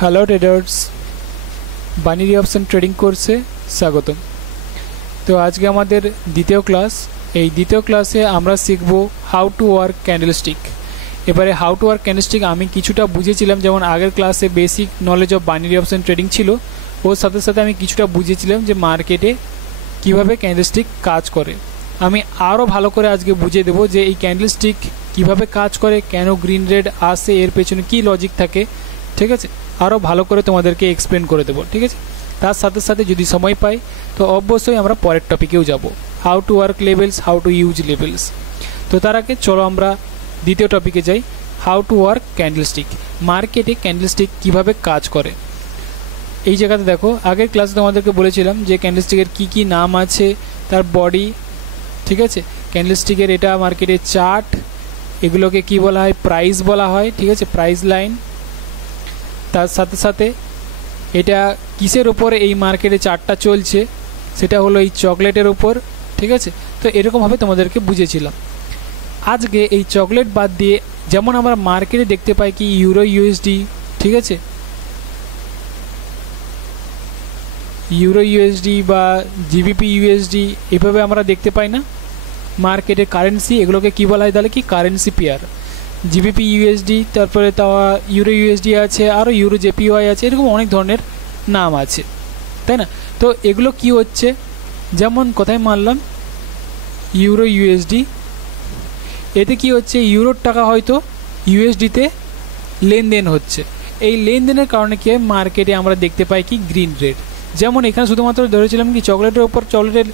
Hello traders, binary option trading কোর্সে স্বাগতম। তো আজকে আমাদের দ্বিতীয় ক্লাস। এই দ্বিতীয় ক্লাসে আমরা শিখব হাউ টু ওয়ার্ক ক্যান্ডেলস্টিক। এবারে হাউ টু ওয়ার্ক ক্যান্ডেলস্টিক আমি কিছুটা বুঝেছিলাম, যেমন আগের ক্লাসে basic knowledge of binary option trading ছিল, ওর সাথে সাথে আমি কিছুটা বুঝেছিলাম যে মার্কেটে কিভাবে ক্যান্ডেলস্টিক কাজ করে। আমি আরও ভালো করে আজকে বুঝিয়ে দেবো যে এই ক্যান্ডেলস্টিক কিভাবে কাজ করে, কেন গ্রিন রেড আসে, এর পেছনে কী লজিক থাকে, ঠিক আছে। আরও ভালো করে তোমাদেরকে এক্সপ্লেন করে দেবো, ঠিক আছে। তার সাথে সাথে যদি সময় পাই তো অবশ্যই আমরা পরের টপিকেও যাব, how to work levels, how to use levels. তো তার আগে চলো আমরা দ্বিতীয় টপিকে যাই, হাউ টু ওয়ার্ক ক্যান্ডেলস্টিক। মার্কেটে ক্যান্ডেলস্টিক কিভাবে কাজ করে। এই জায়গাতে দেখো, আগের ক্লাসে তোমাদেরকে বলেছিলাম যে ক্যান্ডেলস্টিকের কী কী নাম আছে, তার বডি, ঠিক আছে। ক্যান্ডেলস্টিকের এটা মার্কেটের চার্ট, এগুলোকে কি বলা হয়, প্রাইস বলা হয়, ঠিক আছে, প্রাইস লাইন। তার সাথে সাথে এটা কিসের ওপরে এই মার্কেটে চার্টটা চলছে, সেটা হলো এই চকলেটের ওপর, ঠিক আছে। তো এরকমভাবে তোমাদেরকে বুঝেছিলাম। আজকে এই চকলেট বাদ দিয়ে যেমন আমরা মার্কেটে দেখতে পাই কি ইউরো ইউএসডি, ঠিক আছে, ইউরো ইউএসডি বা জিবিপি ইউএসডি, এভাবে আমরা দেখতে পাই না মার্কেটের কারেন্সি। এগুলোকে কী বলা হয় তাহলে, কি কারেন্সি পেয়ার। জিবিপি ইউএসডি, তারপরে তাওয়া ইউরো ইউএসডি আছে, আরও ইউরো জেপিওয়াই আছে, এরকম অনেক ধরনের নাম আছে, তাই না। তো এগুলো কি হচ্ছে, যেমন কোথায় মারলাম ইউরো ইউএসডি, এতে কি হচ্ছে, ইউরোর টাকা হয়তো ইউএসডিতে লেনদেন হচ্ছে। এই লেনদেনের কারণে কি মার্কেটে আমরা দেখতে পাই কি গ্রিন রেড। যেমন এখানে শুধুমাত্র ধরেছিলাম কি চকলেটের ওপর চকলেটের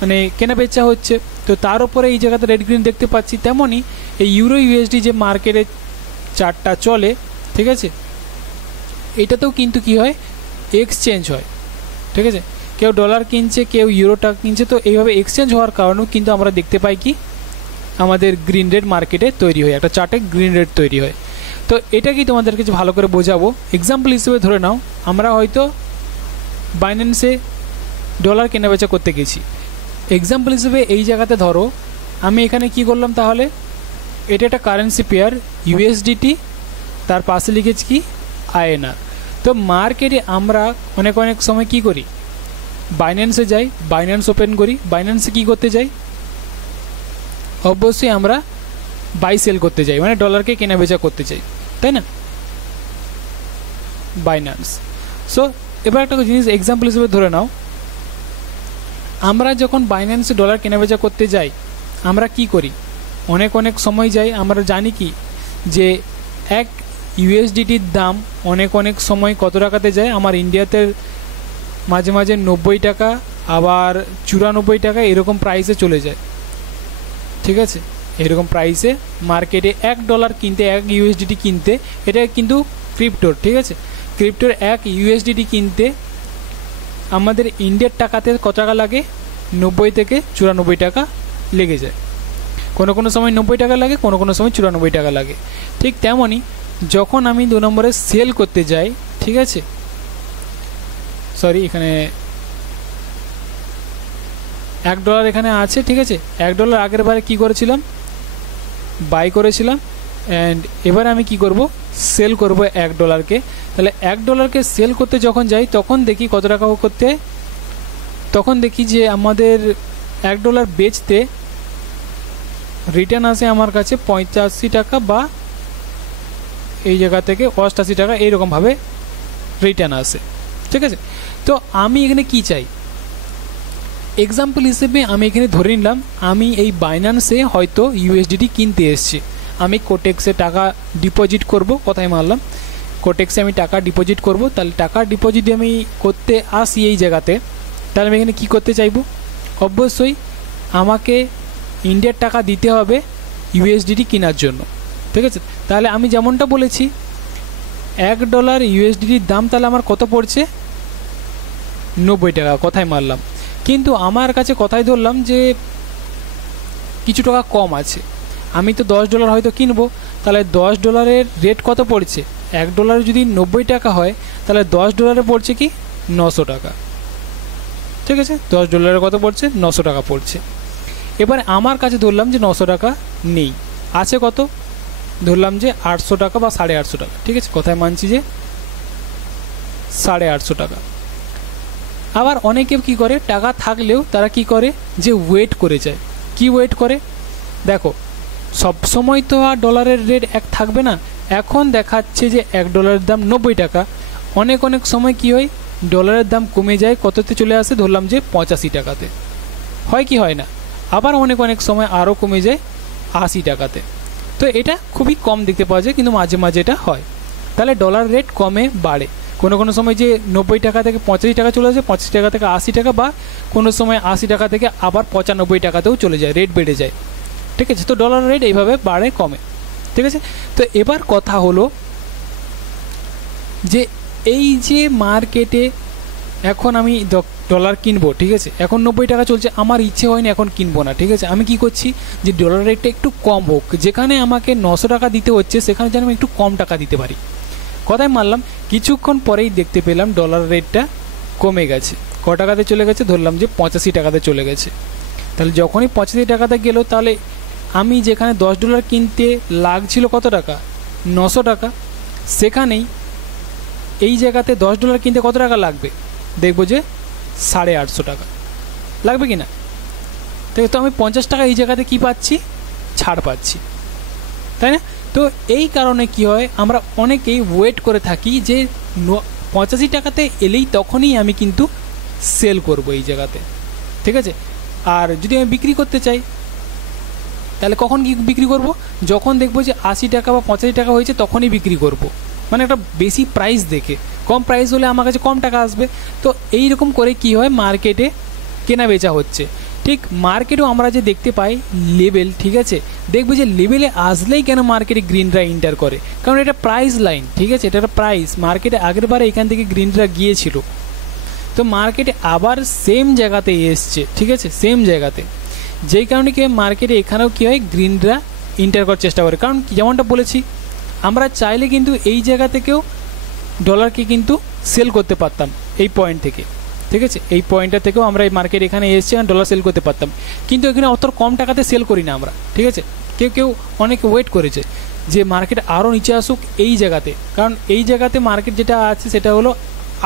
মানে কেনা বেচা হচ্ছে, তো তার উপরে এই জায়গাতে রেড গ্রিন দেখতে পাচ্ছি। তেমনই এই ইউরো ইউএসডি যে মার্কেটে চার্টটা চলে, ঠিক আছে, এটাতেও কিন্তু কি হয়, এক্সচেঞ্জ হয়, ঠিক আছে। কেউ ডলার কিনছে, কেউ ইউরো টাকা কিনছে, তো এইভাবে এক্সচেঞ্জ হওয়ার কারণেও কিন্তু আমরা দেখতে পাই কি আমাদের গ্রিন রেড মার্কেটে তৈরি হয়, একটা চার্টে গ্রিন রেড তৈরি হয়। তো এটা কি তোমাদেরকে ভালো করে বোঝাবো। এক্সাম্পল হিসেবে ধরে নাও, আমরা হয়তো বাইন্যান্সে ডলার কেনাবেচা করতে গেছি। এক্সাম্পল হিসেবে এই জায়গাতে ধরো আমি এখানে কি করলাম, তাহলে এটা একটা কারেন্সি পেয়ার ইউএসডিটি, তার পাশে লিখেছি কি আইএনআর। তো মার্কেটে আমরা অনেক সময় কি করি, বাইন্যান্সে যাই, বাইন্যান্স ওপেন করি, বাইন্যান্সে কি করতে যাই, অবশ্যই আমরা বাই সেল করতে যাই, মানে ডলারকে কেনাবেচা করতে চাই, তাই না, বাইন্যান্স। সো এবার একটা জিনিস এক্সাম্পল হিসেবে ধরে নাও, আমরা যখন বাইন্যান্সে ডলার কেনাবেচা করতে যাই আমরা কি করি, অনেক সময় যাই, আমরা জানি কি যে এক ইউএসডিটির দাম অনেক সময় কত টাকাতে যায়, আমার ইন্ডিয়াতে মাঝে মাঝে 90 টাকা, আবার 94 টাকা, এরকম প্রাইসে চলে যায়, ঠিক আছে। এরকম প্রাইসে মার্কেটে $1 কিনতে, এক ইউএসডিটি কিনতে, এটা কিন্তু ক্রিপ্টোর, ঠিক আছে, ক্রিপ্টোর এক ইউএসডিটি কিনতে আমাদের ইন্ডিয়ার টাকাতে কত টাকা লাগে, 90 থেকে 94 টাকা লেগে যায়। কোনো সময় 90 টাকা লাগে, কোনো সময় 94 টাকা লাগে। ঠিক তেমনই যখন আমি 2 নম্বরে সেল করতে যাই, ঠিক আছে, সরি এখানে $1 এখানে আছে, ঠিক আছে। $1 আগের বারে কী করেছিলাম, বাই করেছিলাম, অ্যান্ড এবারে আমি কি করব, সেল করব $1-কে। তাহলে $1-কে সেল করতে যখন যাই তখন দেখি কত টাকা করতে, তখন দেখি যে আমাদের $1 বেচতে রিটার্ন আসে আমার কাছে 85 টাকা, বা এই জায়গা থেকে 88 টাকা, এইরকমভাবে রিটার্ন আসে, ঠিক আছে। তো আমি এখানে কি চাই, এক্সাম্পল হিসেবে আমি এখানে ধরে নিলাম আমি এই বাইন্যান্সে হয়তো ইউএসডিটি কিনতে এসেছি, আমি কোটেক্সে টাকা ডিপোজিট করব, কোথায় মারলাম, কোটেক্সে আমি টাকা ডিপোজিট করব। তাহলে টাকা ডিপোজিট আমি করতে আসি এই জায়গাতে, তাহলে আমি এখানে কী করতে চাইব, অবশ্যই আমাকে ইন্ডিয়ার টাকা দিতে হবে ইউএসডিটি কেনার জন্য, ঠিক আছে। তাহলে আমি যেমনটা বলেছি $1 ইউএসডিটির দাম তাহলে আমার কত পড়ছে, 90 টাকা, কোথায় মারলাম। কিন্তু আমার কাছে কথাই ধরলাম যে কিছু টাকা কম আছে, আমি তো $10 হয়তো কিনবো, তাহলে $10 রেট কত পড়ছে, $1 যদি 90 টাকা হয় তাহলে $10 পড়ছে কি 900 টাকা, ঠিক আছে। $10 কত পড়ছে, 900 টাকা পড়ছে। এবার আমার কাছে ধরলাম যে 900 টাকা নেই, আছে কত, ধরলাম যে 800 টাকা বা 850 টাকা, ঠিক আছে, কোথায় মানছি যে 850 টাকা। আবার অনেকে কি করে, টাকা থাকলেও তারা কি করে যে ওয়েট করে যায়। কি ওয়েট করে, দেখো সব সময় তো আর ডলারের রেট এক থাকবে না। এখন দেখাচ্ছে যে $1 দাম 90 টাকা, অনেক অনেক সময় কি হয় ডলারের দাম কমে যায়, কততে চলে আসে, ধরলাম যে 85 টাকাতে, হয় কি হয় না। আবার অনেক অনেক সময় আরও কমে যায় 80 টাকাতে। তো এটা খুবই কম দেখতে পাওয়া যায়, কিন্তু মাঝে মাঝে এটা হয়। তাহলে ডলার রেট কমে বাড়ে, কোনো কোনো সময় যে 90 টাকা থেকে 85 টাকা চলে আসে, 85 টাকা থেকে 80 টাকা, বা কোনো সময় 80 টাকা থেকে আবার 95 টাকাতেও চলে যায়, রেট বেড়ে যায়। ঠিক আছে, তো ডলার রেট এইভাবে বাড়ে কমে। ঠিক আছে, তো এবার কথা হলো যে এই যে মার্কেটে এখন আমি ডলার কিনবো, ঠিক আছে, এখন 90 টাকা চলছে, আমার ইচ্ছে হয়নি এখন কিনবো না। ঠিক আছে, আমি কি করছি যে ডলার রেটটা একটু কম হোক, যেখানে আমাকে 900 টাকা দিতে হচ্ছে সেখানে যেন আমি একটু কম টাকা দিতে পারি। কথায় মানলাম, কিছুক্ষণ পরেই দেখতে পেলাম ডলার রেটটা কমে গেছে। ক টাকাতে চলে গেছে, ধরলাম যে 85 টাকাতে চলে গেছে। তাহলে যখনই 85 টাকাতে গেল, তাহলে আমি যেখানে $10 কিনতে লাগছিল কত টাকা, 900 টাকা, সেখানেই এই জায়গাতে $10 কিনতে কত টাকা লাগবে, দেখবো যে 850 টাকা লাগবে কি না। তো আমি 50 টাকা এই জায়গাতে কি পাচ্ছি, ছাড় পাচ্ছি, তাই না। তো এই কারণে কি হয়, আমরা অনেকেই ওয়েট করে থাকি যে 85 টাকাতে এলেই তখনই আমি কিন্তু সেল করব এই জায়গাতে। ঠিক আছে, আর যদি আমি বিক্রি করতে চাই তাহলে কখন কি বিক্রি করব, যখন দেখবো যে 80 টাকা বা 85 টাকা হয়েছে তখনই বিক্রি করব। মানে একটা বেশি প্রাইস দেখে, কম প্রাইস হলে আমার কাছে কম টাকা আসবে। তো এই রকম করে কি হয়, মার্কেটে কেনা বেচা হচ্ছে। ঠিক মার্কেটেও আমরা যে দেখতে পাই লেভেল, ঠিক আছে, দেখবে যে লেভেলে আসলেই কেন মার্কেটে গ্রিনরা এন্টার করে, কারণ এটা প্রাইস লাইন। ঠিক আছে, এটা একটা প্রাইস, মার্কেটে আগের বারে এখান থেকে গ্রিনরা গিয়েছিল, তো মার্কেটে আবার সেম জায়গাতে এসছে। ঠিক আছে, সেম জায়গাতে, যেই কারণে কি মার্কেটে এখানেও কী হয়, গ্রিনরা এন্টার করার চেষ্টা করে। কারণ যেমনটা বলেছি, আমরা চাইলে কিন্তু এই জায়গা থেকেও ডলারকে কিন্তু সেল করতে পারতাম এই পয়েন্ট থেকে। ঠিক আছে, এই পয়েন্টটা থেকেও আমরা এই মার্কেট এখানে এসেছি, ডলার সেল করতে পারতাম, কিন্তু এখানে অত কম টাকাতে সেল করি না আমরা। ঠিক আছে, কেউ কেউ অনেকে ওয়েট করেছে যে মার্কেট আরও নিচে আসুক এই জায়গাতে, কারণ এই জায়গাতে মার্কেট যেটা আছে সেটা হলো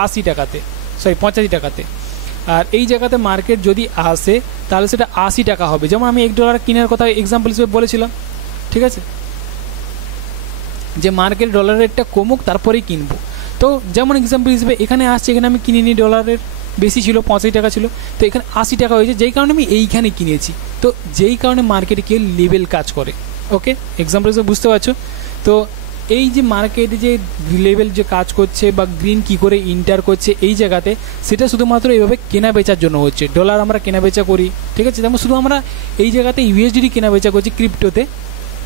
80 টাকাতে, সরি 85 টাকাতে, আর এই জায়গাতে মার্কেট যদি আসে তাহলে সেটা 80 টাকা হবে। যেমন আমি $1 কেনার কথা এক্সাম্পল হিসেবে বলেছিলাম। ঠিক আছে, যে মার্কেট ডলার রেটটা কমুক তারপরেই কিনবো। তো যেমন এক্সাম্পল হিসেবে এখানে আসছে, এখানে আমি কিনিনি, ডলারের বেশি ছিল, 85 টাকা ছিল, তো এখানে 80 টাকা হয়েছে, যেই কারণে আমি এইখানে কিনেছি। তো যেই কারণে মার্কেটে কি লেভেল কাজ করে। ওকে, এক্সাম্পল হিসেবে বুঝতে পারছো। তো এই যে মার্কেটে যে লেভেল যে কাজ করছে বা গ্রিন কি করে ইন্টার করছে এই জায়গাতে, সেটা শুধুমাত্র এইভাবে কেনা বেচার জন্য হচ্ছে। ডলার আমরা কেনা বেচা করি, ঠিক আছে, তেমন শুধু আমরা এই জায়গাতে ইউএসডি কেনা বেচা করছি ক্রিপ্টোতে।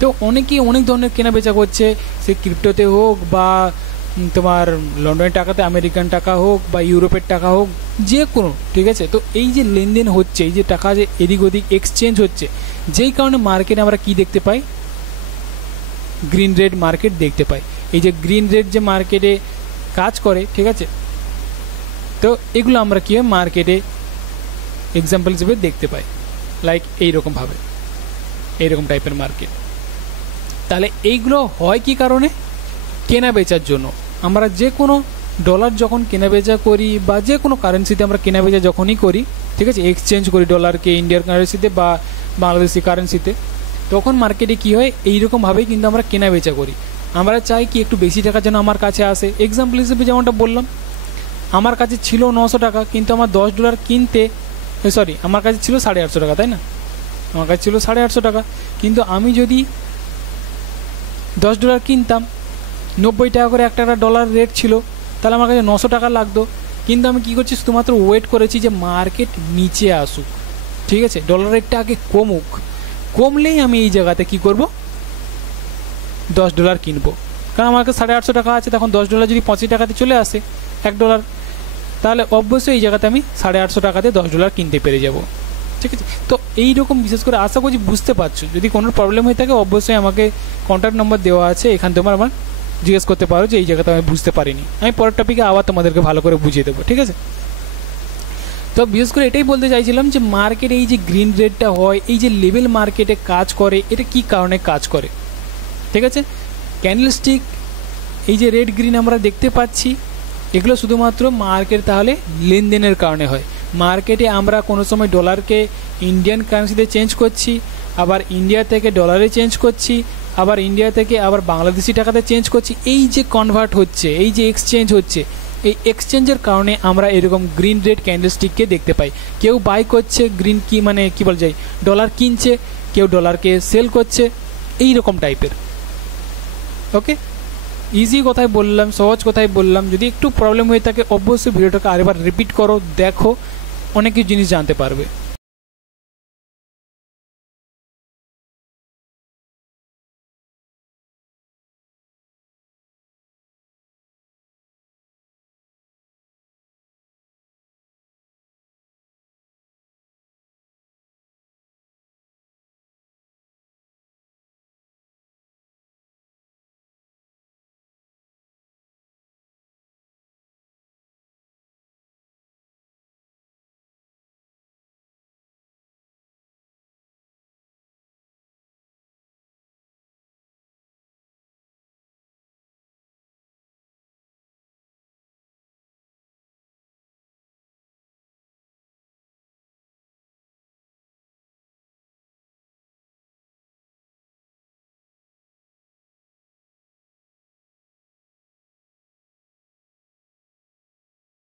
তো অনেকেই অনেক ধরনের কেনা বেচা করছে, সে ক্রিপ্টোতে হোক বা তোমার লন্ডনের টাকাতে, আমেরিকান টাকা হোক বা ইউরোপের টাকা হোক, যে কোনো। ঠিক আছে, তো এই যে লেনদেন হচ্ছে, এই যে টাকা যে এদিক ওদিক এক্সচেঞ্জ হচ্ছে, যেই কারণে মার্কেটে আমরা কি দেখতে পাই, গ্রিন রেড মার্কেট দেখতে পাই। এই যে গ্রিন রেড যে মার্কেটে কাজ করে, ঠিক আছে, তো এগুলো আমরা কী হয় মার্কেটে এক্সাম্পল হিসেবে দেখতে পাই, লাইক এইরকমভাবে, এইরকম টাইপের মার্কেট। তাহলে এইগুলো হয় কি কারণে, কেনা বেচার জন্য। আমরা যে কোনো ডলার যখন কেনা বেচা করি বা যে কোনো কারেন্সিতে আমরা কেনা বেচা যখনই করি, ঠিক আছে, এক্সচেঞ্জ করি ডলারকে ইন্ডিয়ান কারেন্সিতে বা বাংলাদেশি কারেন্সিতে, তখন মার্কেটে কী হয়, এইরকমভাবেই কিন্তু আমরা কেনা বেচা করি। আমরা চাই কি একটু বেশি টাকা যেন আমার কাছে আসে। এক্সাম্পল হিসেবে যেমনটা বললাম, আমার কাছে ছিল 900 টাকা, কিন্তু আমার $10 কিনতে, সরি আমার কাছে ছিল 850 টাকা, তাই না, আমার কাছে ছিল 850 টাকা, কিন্তু আমি যদি $10 কিনতাম, 90 টাকা করে একটা ডলার রেট ছিল, তাহলে আমার কাছে 900 টাকা লাগতো। কিন্তু আমি কী করছি, শুধুমাত্র ওয়েট করেছি যে মার্কেট নিচে আসুক, ঠিক আছে, ডলার রেটটা আগে কমুক, কমলেই আমি এই জায়গাতে কি করব, $10 কিনবো। কারণ আমার কাছে 850 টাকা আছে, তখন $10 যদি 85 টাকাতে চলে আসে $1, তাহলে অবশ্যই এই জায়গাতে আমি 850 টাকাতে $10 কিনতে পেরে যাব। ঠিক আছে, তো এইরকম বিশেষ করে আশা করছি বুঝতে পারছো। যদি কোনো প্রবলেম হয়ে থাকে অবশ্যই আমাকে কন্ট্যাক্ট নাম্বার দেওয়া আছে, এখান থেকে আমার জিজ্ঞেস করতে পারো যে এই জায়গাতে আমি বুঝতে পারিনি, আমি পরের টপিকে আবার তোমাদেরকে ভালো করে বুঝিয়ে দেবো। ঠিক আছে, তো বিশেষ করে এটাই বলতে চাইছিলাম যে মার্কেটে এই যে গ্রিন রেডটা হয়, এই যে লেভেল মার্কেটে কাজ করে, এটা কি কারণে কাজ করে। ঠিক আছে, ক্যান্ডেলস্টিক এই যে রেড গ্রিন আমরা দেখতে পাচ্ছি, এগুলো শুধুমাত্র মার্কেট তাহলে লেনদেনের কারণে হয়। মার্কেটে আমরা কোনো সময় ডলারকে ইন্ডিয়ান কারেন্সিতে চেঞ্জ করছি, আবার ইন্ডিয়া থেকে ডলারে চেঞ্জ করছি, আবার ইন্ডিয়া থেকে আবার বাংলাদেশি টাকাতে চেঞ্জ করছি। এই যে কনভার্ট হচ্ছে, এই যে এক্সচেঞ্জ হচ্ছে, এই এক্সচেঞ্জের কারণে আমরা এরকম গ্রিন রেড ক্যান্ডেলস্টিককে দেখতে পাই। কেউ বাই করছে গ্রিন কি মানে কি বলা যায় ডলার কিনছে, কেউ ডলারকে সেল করছে, এই রকম টাইপের। ওকে, ইজি কথায় বললাম, সহজ কথায় বললাম। যদি একটু প্রবলেম হয়ে থাকে অবশ্যই ভিডিওটাকে আরেকবার রিপিট করো, দেখো, অনেক কিছু জিনিস জানতে পারবে।